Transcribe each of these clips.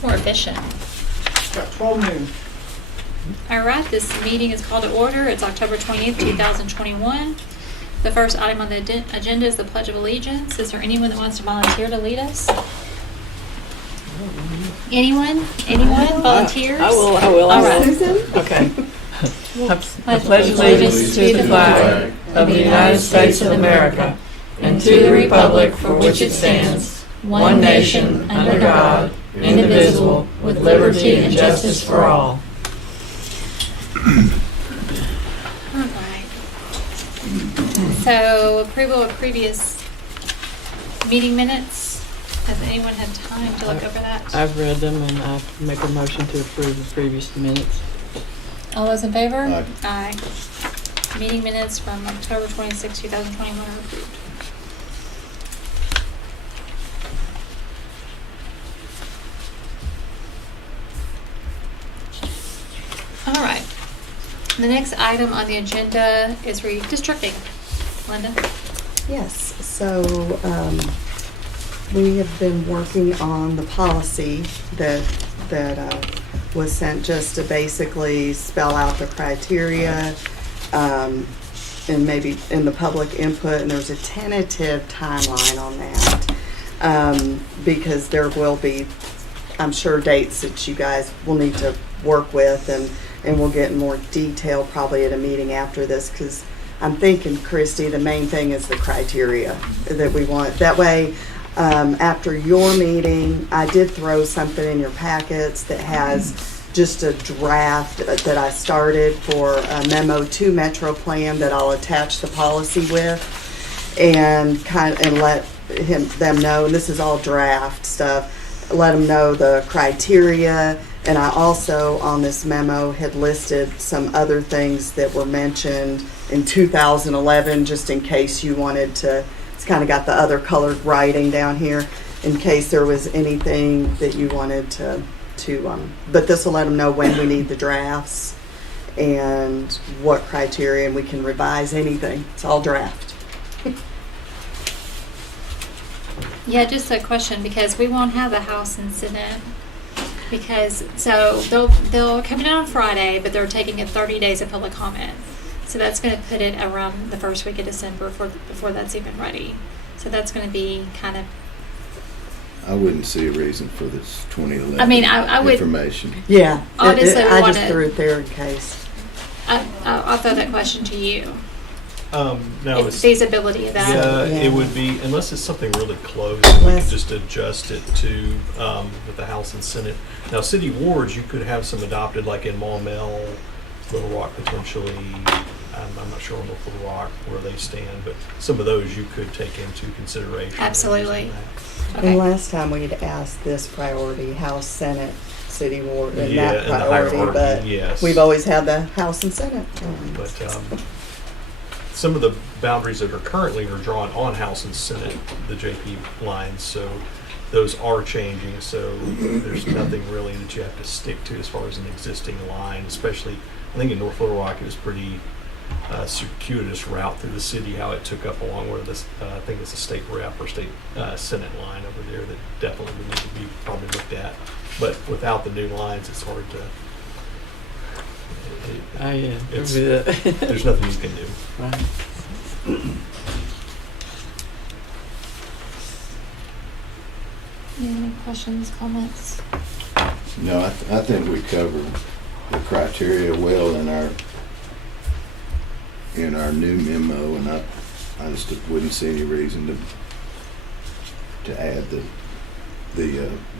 It's more efficient. Got 12 noon. All right, this meeting is called to order. It's October 20th, 2021. The first item on the agenda is the Pledge of Allegiance. Is there anyone that wants to volunteer to lead us? Anyone? Anyone? Volunteers? I will. All right. Okay. I pledge allegiance to the flag of the United States of America and to the republic for which it stands, one nation, under God, indivisible, with liberty and justice for all. All right. So, approval of previous meeting minutes. Has anyone had time to look over that? I've read them and I make a motion to approve the previous minutes. All those in favor? Aye. Aye. Meeting minutes from October 26, 2021 are approved. All right. The next item on the agenda is redistricting. Linda? Yes, so we have been working on the policy that was sent just to basically spell out the criteria and maybe in the public input, and there's a tentative timeline on that because there will be, I'm sure, dates that you guys will need to work with, and we'll get in more detail probably at a meeting after this, because I'm thinking, Christy, the main thing is the criteria that we want. That way, after your meeting, I did throw something in your packets that has just a draft that I started for a memo to Metro Plan that I'll attach the policy with, and let them know, and this is all draft stuff, let them know the criteria. And I also, on this memo, had listed some other things that were mentioned in 2011, just in case you wanted to. It's kind of got the other colored writing down here, in case there was anything that you wanted to but this will let them know when we need the drafts and what criteria, and we can revise anything. It's all draft. Yeah, just a question, because we won't have a House and Senate. Because, so they'll come in on Friday, but they're taking 30 days of public comment. So that's going to put it around the first week of December before that's even ready. So that's going to be kind of. I wouldn't see a reason for this 2011 I mean, I would. information. Yeah, Honestly, I we just wanna- threw it there in case. I'll throw that question to you. No, it's, Feasibility of that. yeah, Yeah. it would be, unless it's something really close, we could just adjust it to, with the House and Senate. Now, city wards, you could have some adopted, like in Maumelle, Little Rock potentially. I'm not sure on Little Rock where they stand, but some of those you could take into consideration. Absolutely. And Okay. last time we had asked this priority, House, Senate, City Ward, and Yeah, that and the priority, hierarchy, but yes. we've always had the House and Senate. But some of the boundaries that are currently are drawn on House and Senate, the JP lines, so those are changing. So there's nothing really that you have to stick to as far as an existing line, especially, I think in North Little Rock it was pretty circuitous route through the city, how it took up along where this, I think it's a state rep or state Senate line over there that definitely would need to be probably looked at. But without the new lines, it's hard to, it's- there's nothing you can do. Right. You have any questions, comments? No, I think we covered the criteria well in our new memo, and I just wouldn't see any reason to add the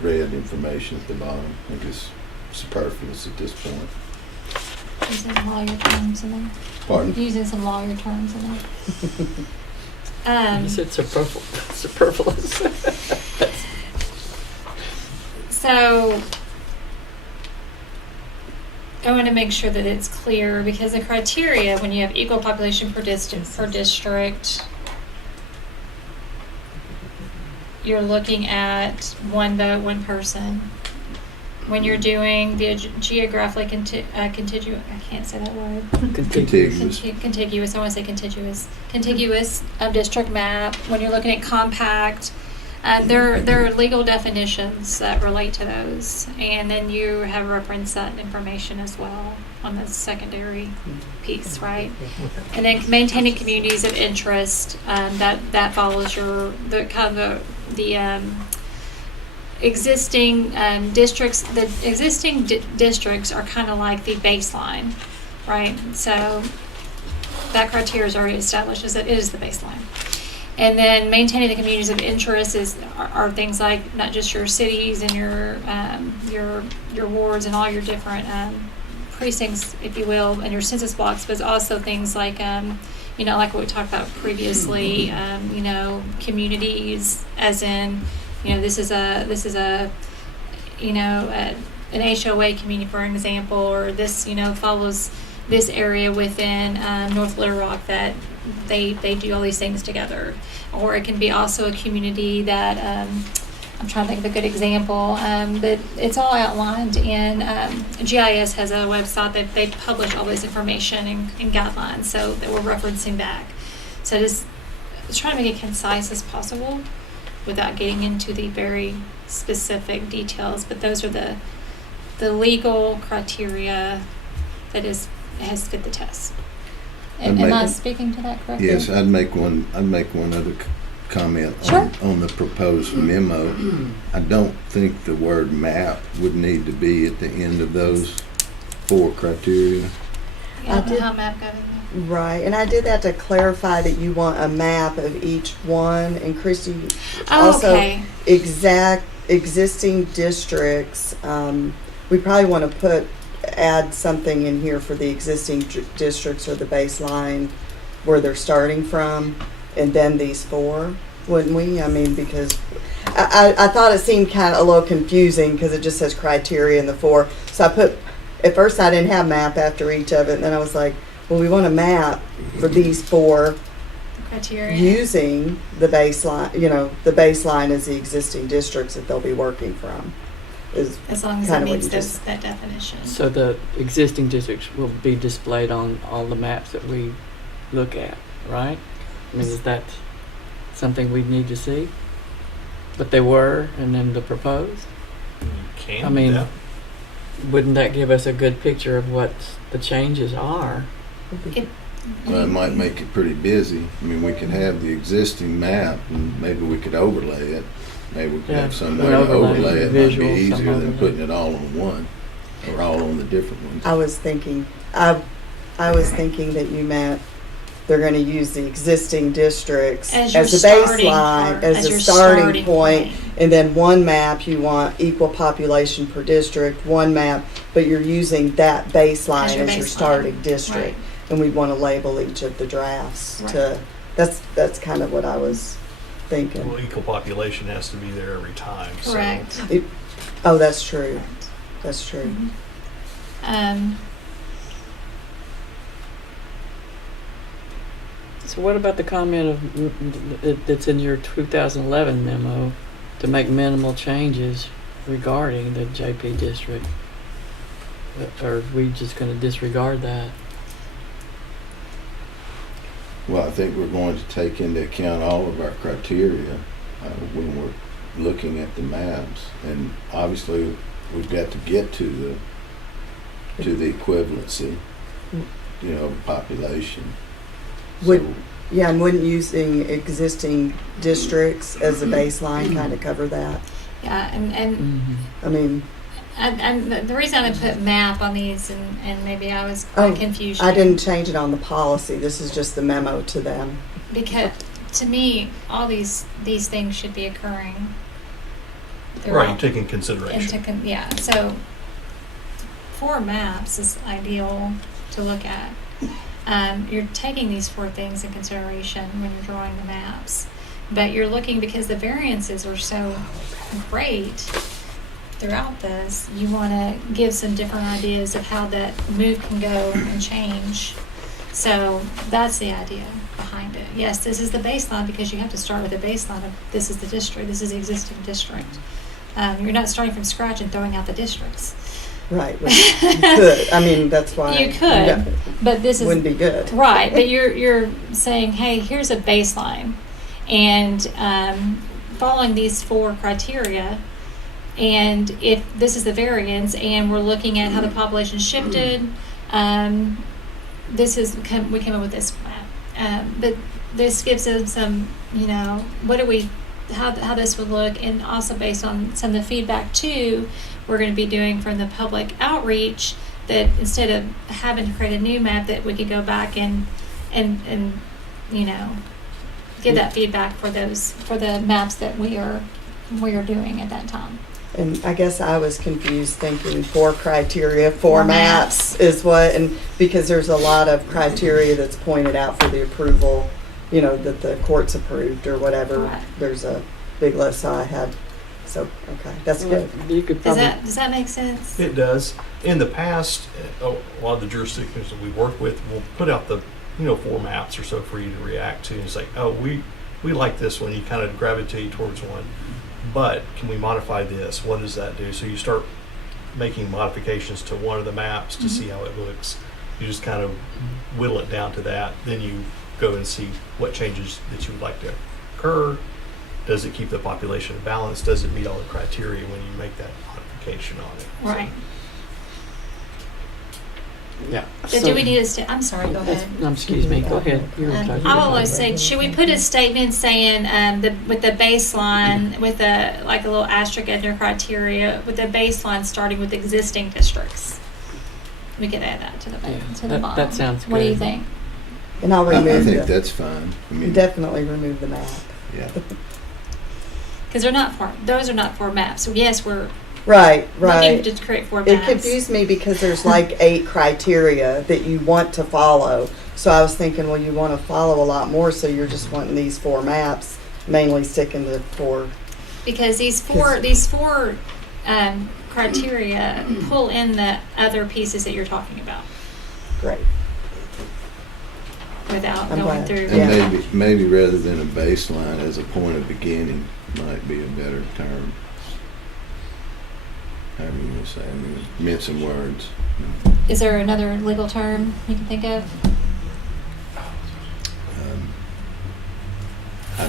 red information at the bottom. I think it's superfluous at this point. Using some lawyer terms in there. Pardon? Using some lawyer terms in there. You said superfluous. So I want to make sure that it's clear, because the criteria, when you have equal population per district, you're looking at one vote, one person. When you're doing the geographically contiguous, I can't say that word. Contiguous. Contiguous, I want to say contiguous. Contiguous district map. When you're looking at compact, There are legal definitions that relate to those, and then you have referenced that information as well on the secondary piece, right? And then maintaining communities of interest, that follows the kind of the existing districts. The existing districts are kind of like the baseline, right? So that criteria is already established as it is the baseline. And then maintaining the communities of interest are things like not just your cities and your wards and all your different precincts, if you will, and your census blocks, but also things like like what we talked about previously, communities, as in, this is a an HOA community, for example, or this follows this area within North Little Rock that they do all these things together. Or it can be also a community that I'm trying to think of a good example, but it's all outlined in GIS has a website that they publish all this information and guidelines, so that we're referencing back. So just trying to make it concise as possible without getting into the very specific details, but those are the legal criteria that has fit the test. Am I speaking to that correctly? Yes, I'd make one other comment Sure. on the proposed memo. I don't think the word map would need to be at the end of those 4 criteria. Yeah, I did- how map got in there. Right, and I did that to clarify that you want a map of each one, and Christy, Oh, also okay. exact existing districts. We probably want to add something in here for the existing districts or the baseline where they're starting from, and then these 4, wouldn't we? I mean, because I thought it seemed kind of a little confusing because it just says criteria in the 4. So at first I didn't have map after each of it, and then I was like, well, we want a map for these 4 Criteria. using the baseline, the baseline is the existing districts that they'll be working from. As long as kinda it what meets you just- that definition. So the existing districts will be displayed on all the maps that we look at, right? I mean, is that something we need to see? But they were, and then the proposed? You can I mean, do that. wouldn't that give us a good picture of what the changes are? Well, it might make it pretty busy. I mean, we could have the existing map, and maybe we could overlay it. Maybe we could Yeah, have some an way to overlay, overlay it. Might be visual, some easier than overlay. putting it all on one, or all on the different ones. I was thinking that you meant they're going to use the existing districts As your the starting baseline, part, as as the your starting starting point, point. and then one map you want equal population per district, one map, but you're using that baseline As as your your baseline. starting district, Right. and we'd want to label each of the drafts Right. That's kind of what I was thinking. Well, equal population has to be there every time. so- Correct. Oh, that's true. That's true. Mhm. So what about the comment that's in your 2011 memo to make minimal changes regarding the JP district? Or are we just going to disregard that? Well, I think we're going to take into account all of our criteria when we're looking at the maps, and obviously we've got to get to the equivalency, population. Would- Yeah, and wouldn't using existing districts as a baseline kind of cover that? Yeah, and I mean, the reason I put map on these, and maybe I was quite confused. I didn't change it on the policy. This is just the memo to them. Because to me, all these things should be occurring. Right, throughout. you take in consideration. So 4 maps is ideal to look at. You're taking these 4 things in consideration when you're drawing the maps, but you're looking, because the variances are so great throughout this, you want to give some different ideas of how that move can go and change. So that's the idea behind it. Yes, this is the baseline, because you have to start with a baseline of this is the district, this is the existing district. You're not starting from scratch and throwing out the districts. Right. Which you could. I mean, that's why. You could, but this is Wouldn't be good. right. But you're saying, hey, here's a baseline, and following these 4 criteria, and if this is the variance, and we're looking at how the population shifted, we came up with this plan. But this gives us some, how this would look, and also based on some of the feedback too, we're going to be doing from the public outreach, that instead of having to create a new map, that we could go back and give that feedback for the maps that we are doing at that time. And I guess I was confused thinking 4 criteria, 4 4 maps is what, and because there's a lot of criteria that's pointed out for the approval, that the court's approved or whatever. Right. There's a big list, so okay, that's good. You could Does probably, does that make sense? It does. In the past, a lot of the jurisdictions that we work with will put out the 4 maps or so for you to react to, and it's like, oh, we like this one. You kind of gravitate towards one, but can we modify this? What does that do? So you start making modifications to one of the maps to see how it looks. You just kind of whittle it down to that. Then you go and see what changes that you would like to occur. Does it keep the population balanced? Does it meet all the criteria when you make that modification on it? Right. yeah. So do we need I'm sorry, go ahead. No, excuse me, go ahead. You were talking I will about- always say, should we put a statement saying with the baseline, with a little asterisk under criteria, with the baseline starting with existing districts? We could add that to the bottom. that sounds What do you good. think? And I'll I remove think that's fine. I mean, definitely remove the map. yeah. Because those are not 4 maps. So yes, we're Right. looking to create 4 It maps. confused me because there's like 8 criteria that you want to follow. So I was thinking, well, you want to follow a lot more, so you're just wanting these 4 maps, mainly sticking to 4. Because these four criteria pull in the other pieces that you're talking about Great. without I'm going glad. through. Yeah. And maybe rather than a baseline as a point of beginning might be a better term. However you want to say, I mean, mincing words. Is there another legal term you can think of? I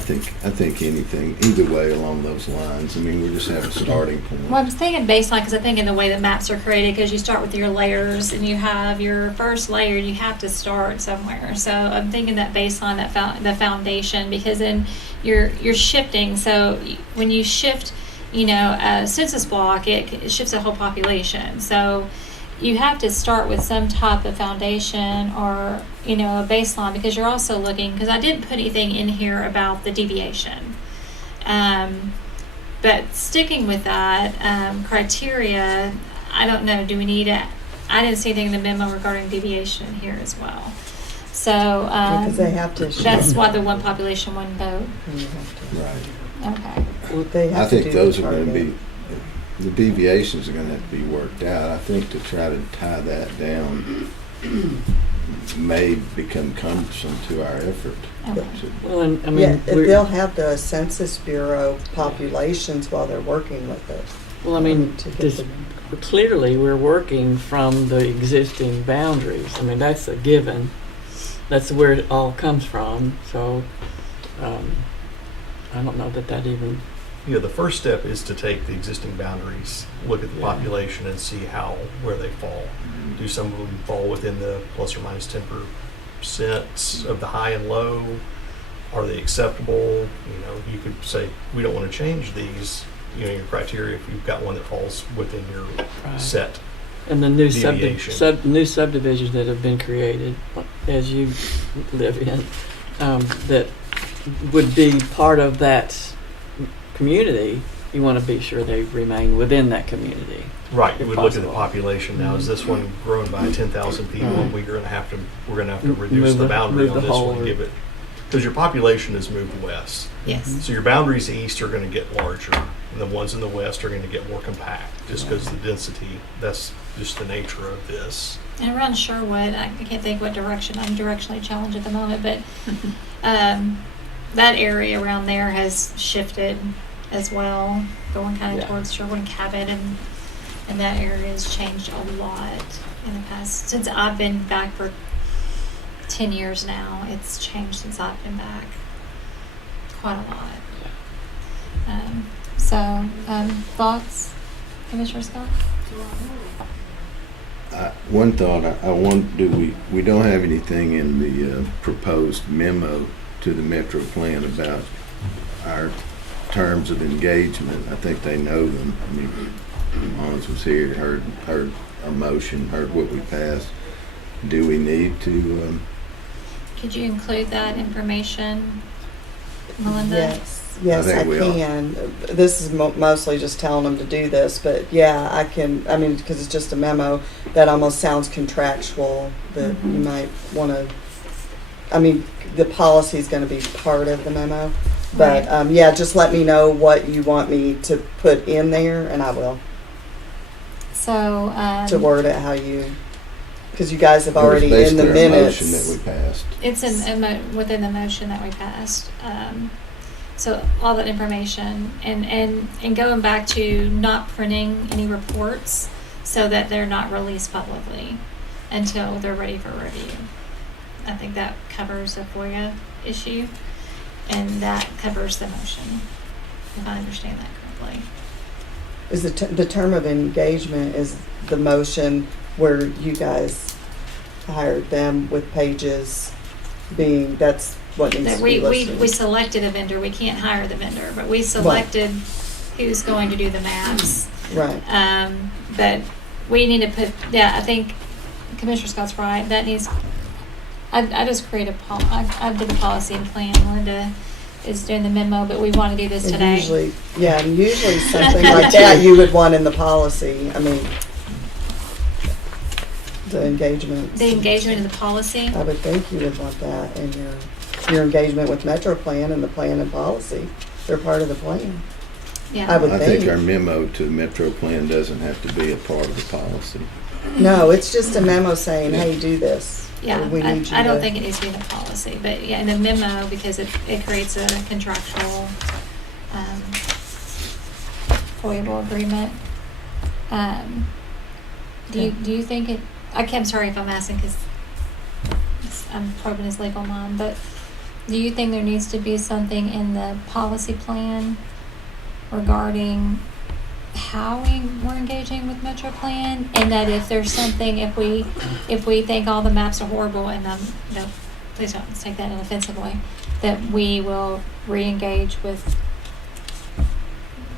think anything, either way along those lines. I mean, we just have a starting point. Well, I was thinking baseline because I think in the way that maps are created, because you start with your layers and you have your first layer, you have to start somewhere. So I'm thinking that baseline, the foundation, because then you're shifting. So when you shift, a census block, it shifts the whole population. So you have to start with some type of foundation or, a baseline, because you're also looking, because I didn't put anything in here about the deviation. But sticking with that criteria, I don't know, do we need it? I didn't see anything in the memo regarding deviation in here as well. So Because they have to. that's why the one population, one vote. Right. Okay. Well, they have I think to do those the are going to target. be, the deviations are going to have to be worked out. I think to try to tie that down may become cumbersome to our effort. Okay. Well, and, I Yeah, mean, we're- they'll have the Census Bureau populations while they're working with it. well, I mean, to get this, the- clearly we're working from the existing boundaries. I mean, that's a given. That's where it all comes from. So, I don't know that even. The first step is to take the existing boundaries, look at the Yeah. population, and see where they fall. Do some of them fall within the plus or minus 10% of the high and low? Are they acceptable? You could say we don't want to change these. Your criteria if you've got one that falls within your set. And the new Deviation. new subdivisions that have been created, as you live in, that would be part of that community. You want to be sure they remain within that community. Right. If You would look at the possible. population now. Is this one grown by 10,000 people? Right. We're going to have to Move reduce the boundary move on the this whole one. Give it because your population has moved west. Yes. So your boundaries east are going to get larger, and the ones in the west are going to get more compact, just because the density. That's just the nature of this. And around Sherwood, I can't think what direction. I'm directionally challenged at the moment, but that area around there has shifted as well, going kind of Yeah. towards Sherwood and Cabot, and that area has changed a lot in the past. Since I've been back for 10 years now, it's changed since I've been back quite a lot. Thoughts, Commissioner Scott? One thought, I want, we don't have anything in the proposed memo to the Metro Plan about our terms of engagement. I think they know them. I mean, Hans was here, heard our motion, heard what we passed. Do we need to, Could you include that information, Melinda? Yes, I I think we are. can. This is mostly just telling them to do this, but yeah, I can, I mean, because it's just a memo that almost sounds contractual, that you Mhm. might want to, I mean, the policy is going to be part of the memo, but Right. yeah, just let me know what you want me to put in there, and I will, So, to word it how you, because you guys have it was already in the basically our minutes. motion that we passed. it's within the motion that we passed. So all that information and going back to not printing any reports so that they're not released publicly until they're ready for review. I think that covers the FOIA issue, and that covers the motion, if I understand that correctly. Is the term of engagement is the motion where you guys hired them with pages being, that's what needs That to be we listed. selected a vendor. We can't hire the vendor, but we selected who's going to do the maps. Right. But we need to put, yeah, I think Commissioner Scott's right. That needs, I just create I did the policy and plan. Linda is doing the memo, but we want to do this And today. usually something like that you would want in the policy. I mean, the engagement. The engagement in the policy. I would think you would want that in your engagement with Metro Plan and the plan and policy. They're part of the plan. Yeah. I would I think think. our memo to Metro Plan doesn't have to be a part of the policy. No, it's just a memo saying, hey, do this. Yeah, Or we need you I don't to- think it needs to be in the policy, but yeah, in the memo, because it creates a contractual, foiable agreement. Do you think it, I'm sorry if I'm asking because I'm probing his legal mind, but do you think there needs to be something in the policy plan regarding how we're engaging with Metro Plan, and that if there's something, if we think all the maps are horrible, and no, please don't take that in an offensive way, that we will re-engage with,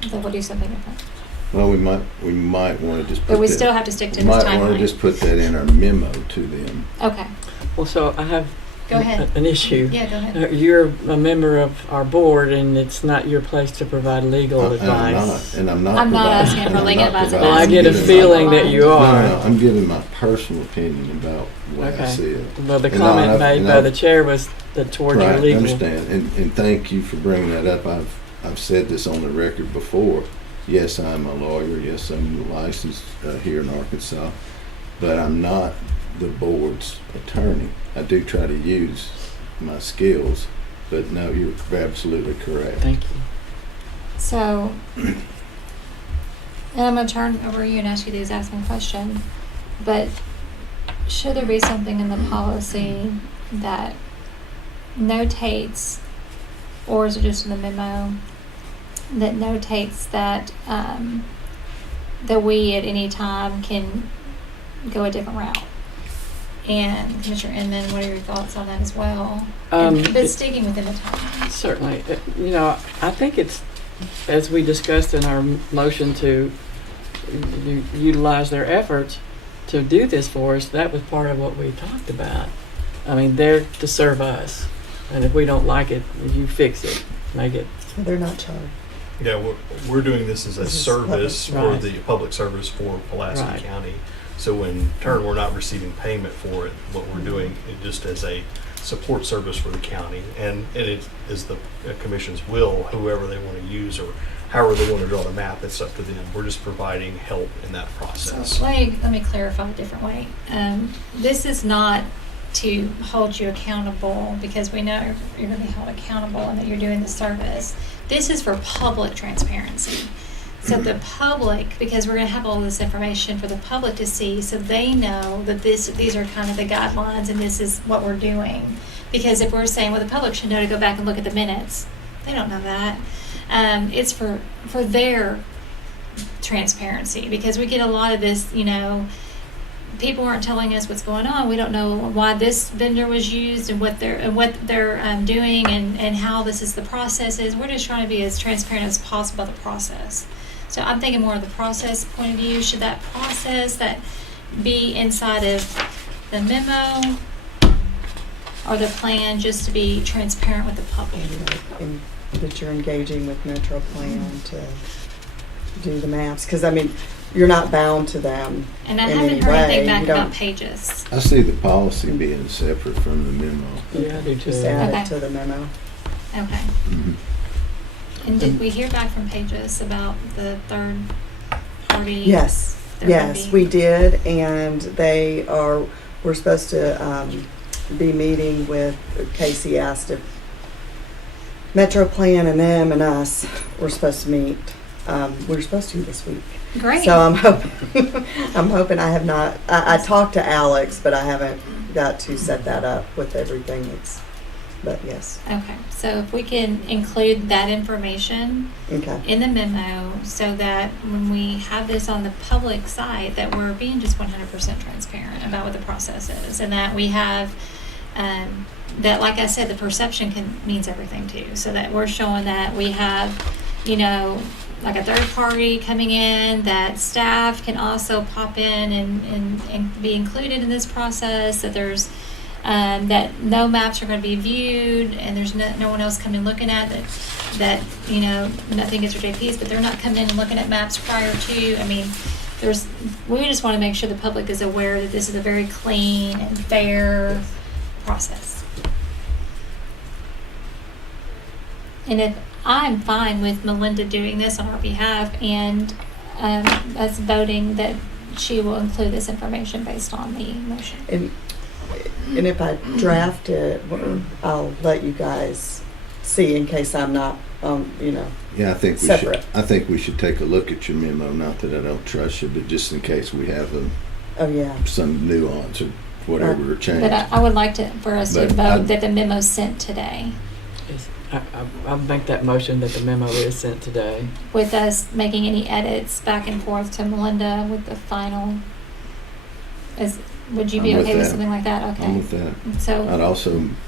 that we'll do something different. Well, we might want to just put But we that- still have to stick to we this might want to timeline. just put that in our memo to them. Okay, Well, so I have go ahead. an issue. Yeah, go ahead. You're a member of our board, and it's not your place to provide legal advice. And I'm not I'm not providing- asking for and I'm legal not advice. providing- Well, I I'm get a giving feeling my- that you No, are. no, I'm giving my personal opinion about what I Okay. said. Well, the And comment I've- made and by I've- the chair was that toward Right, your I legal. understand, and thank you for bringing that up. I've said this on the record before. Yes, I'm a lawyer. Yes, I'm licensed here in Arkansas, but I'm not the board's attorney. I do try to use my skills, but no, you're absolutely correct. Thank you. So, and I'm going to turn over to you and ask you the exact same question, but should there be something in the policy that notates, or is it just in the memo, that notates that, that we at any time can go a different route? And Commissioner Inman, what are your thoughts on that as well? But sticking within the timeline. Certainly. I think it's, as we discussed in our motion to utilize their efforts to do this for us, that was part of what we talked about. I mean, they're to serve us. And if we don't like it, you fix it, make it. They're not charged. Yeah, we're doing this as a This is service for public. the public service for Pulaski Right. County. So in turn, we're not receiving payment for it. What we're doing is just as a support service for the county, and it is the commission's will, whoever they want to use or however they want to draw the map. It's up to them. We're just providing help in that process. So let me clarify a different way. This is not to hold you accountable, because we know you're going to be held accountable and that you're doing the service. This is for public transparency. So the public, because we're going to have all this information for the public to see, so they know that these are kind of the guidelines and this is what we're doing. Because if we're saying, well, the public should know to go back and look at the minutes, they don't know that. It's for their transparency, because we get a lot of this, people aren't telling us what's going on. We don't know why this vendor was used and what they're doing and how this is the process is. We're just trying to be as transparent as possible about the process. So I'm thinking more of the process point of view. Should that process that be inside of the memo or the plan, just to be transparent with the public? And that you're engaging with Metro Plan to do the maps, because I mean, you're not bound to them. And I in haven't any heard way. anything back You don't- about pages. I see the policy being separate from the memo. Yeah, I do Just too. add Okay. it to the memo. Okay. Mhm. And did we hear back from Pages about the third party? Yes, They're gonna yes, be- we did, and we're supposed to be meeting with, Casey asked if Metro Plan and them and us were supposed to meet. We're supposed to this week. Great. So I'm hoping, I'm hoping I have not, I talked to Alex, but I haven't got to set that up with everything. But yes, Okay, so if we can include that information okay. in the memo, so that when we have this on the public site, that we're being just 100% transparent about what the process is, and that we have, that, like I said, the perception means everything too, so that we're showing that we have, like a third party coming in, that staff can also pop in and be included in this process, that there's that no maps are going to be viewed, and there's no one else coming looking at that nothing against their JPs, but they're not coming in and looking at maps prior to. I mean, we just want to make sure the public is aware that this is a very clean and fair process. And if I'm fine with Melinda doing this on our behalf and us voting that she will include this information based on the motion. And if I draft it, I'll let you guys see in case I'm not, Yeah, I think we Separate. should. I think we should take a look at your memo. Not that I don't trust you, but just in case we have oh yeah. some nuance or whatever or change. But I would like for us to But vote that the memo's sent today, I'll make that motion that the memo is sent today. with us making any edits back and forth to Melinda with the final. Would you be I'm with okay with that. something like that? Okay. I'm with that. So I'd also And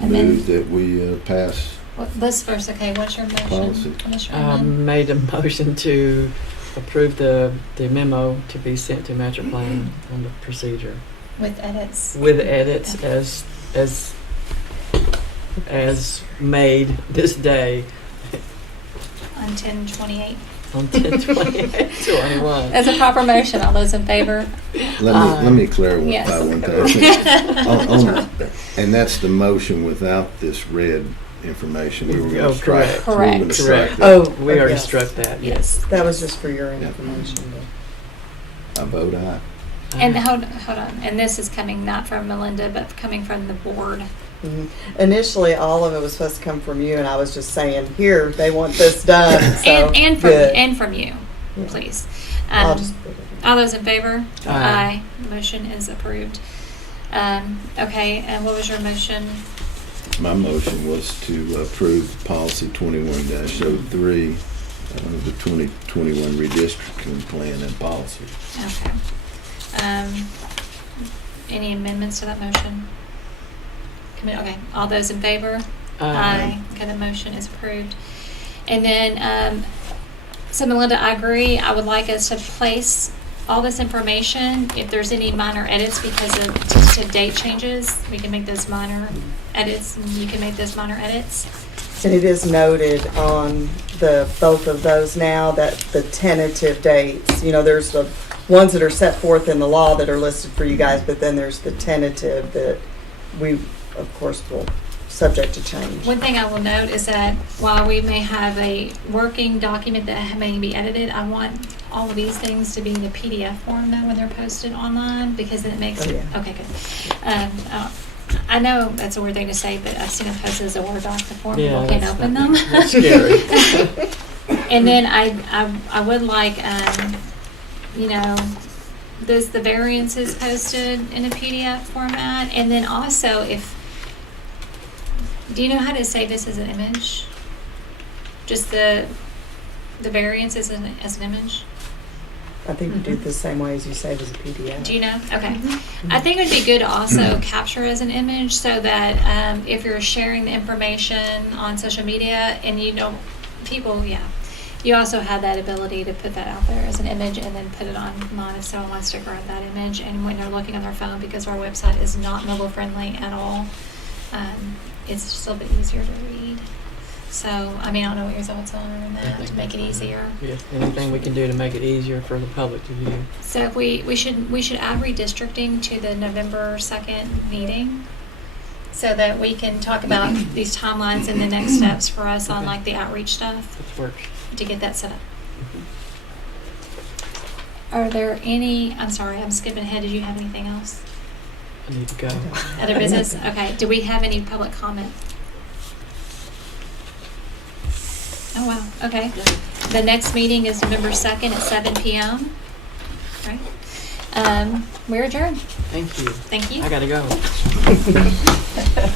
then- move that we pass. let's first. Okay, what's your motion, Policy. Commissioner Inman? Made a motion to approve the memo to be sent to Metro Plan on the procedure With edits. with edits Okay. as made this day On 10/28. on 10/28/21. As a proper motion, all those in favor? Let me clarify Yes. one thing. And that's the motion without this red information. We were going Oh, to strike. correct. we were gonna Correct. strike that. Oh, We already yes. struck that. Yes. That was just for your information. I vote aye. And hold on. And this is coming not from Melinda, but coming from the board. Mhm. Initially, all of it was supposed to come from you, and I was just saying, here, they want this done. So, and from you, Yeah. please. I'll just put it in. All those in favor? Aye. The motion is approved. Okay, and what was your motion? My motion was to approve policy 21-03, the 2021 redistricting plan and policy. Okay. Any amendments to that motion? Okay, all those in favor? Aye. Okay, the motion is approved. And then, so Melinda, I agree. I would like us to place all this information. If there's any minor edits because of to date changes, we can make those minor edits, and you can make those minor edits. And it is noted on both of those now that the tentative dates, there's the ones that are set forth in the law that are listed for you guys, but then there's the tentative that we, of course, will subject to change. One thing I will note is that while we may have a working document that may be edited, I want all of these things to be in the PDF form though when they're posted online, because then it makes Oh, it, yeah. okay, good. I know that's a weird thing to say, but I've seen them posted as a Word doc before, Yeah, people can't that's open not- them. that's scary. And then I would like, the variances posted in a PDF format, and then also do you know how to save this as an image? Just the variance as an image? I think you do it the same way as you save as a PDF. Do you know? Okay. I think it would be good to also capture as an image so that if you're sharing the information on social media and you know people, you also have that ability to put that out there as an image and then put it online if someone wants to grab that image. And when they're looking on their phone, because our website is not mobile friendly at all, it's just a little bit easier to read. So, I mean, I don't know what your thoughts are on that to make it easier. Yes, anything we can do to make it easier for the public to view. So if we should add redistricting to the November 2nd meeting so that we can talk about these timelines and the next steps for us on Okay. like the outreach stuff That works. to get that set up. Are there any, I'm sorry, I'm skipping ahead. Did you have anything else? I need to go. Other business? Okay. Do we have any public comment? Oh, wow. Okay. The next meeting is November 2nd at 7 p.m. Right. We're adjourned. Thank you. Thank you. I gotta go.